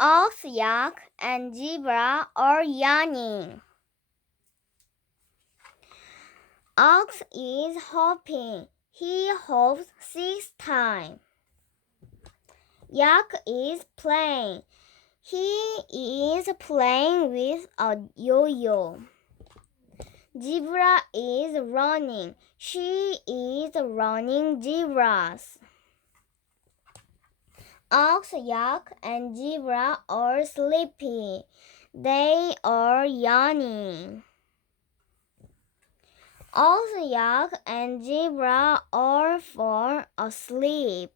Ox, yak, and zebra are yawning. Ox is hopping. He hops 6 times. Yak is playing. He is playing with a yo-yo. Zebra is running. She is running zebras. Ox, yak, and zebra are sleepy. They are yawning. Ox, yak, and zebra are for asleep.